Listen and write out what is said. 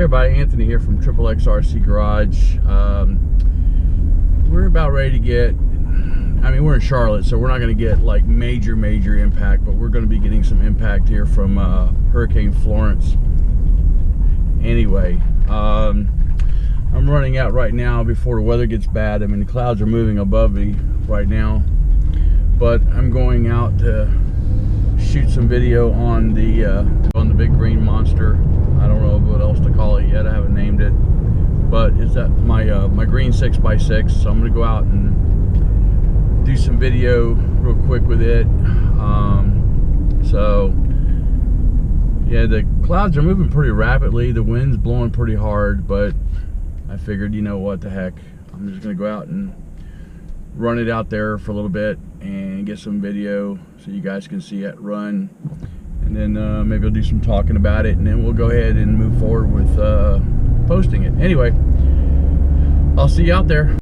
Hey everybody, Anthony here from XXRC Garage. We're about ready to get, we're in Charlotte, so we're not going to get like major impact, but we're going to be getting some impact here from Hurricane Florence. Anyway, I'm running out right now before the weather gets bad. The clouds are moving above me right now, but I'm going out to shoot some video on the big green monster. I don't know what else to call it yet. I haven't named it, but it's that my green 6x6. So I'm gonna go out and do some video real quick with it. So yeah, the clouds are moving pretty rapidly. The wind's blowing pretty hard, but I figured, you know what the heck, I'm just gonna go out and run it out there for a little bit and get some video so you guys can see it run. And then maybe I'll do some talking about it, and then we'll go ahead and move forward with posting it. Anyway, I'll see you out there.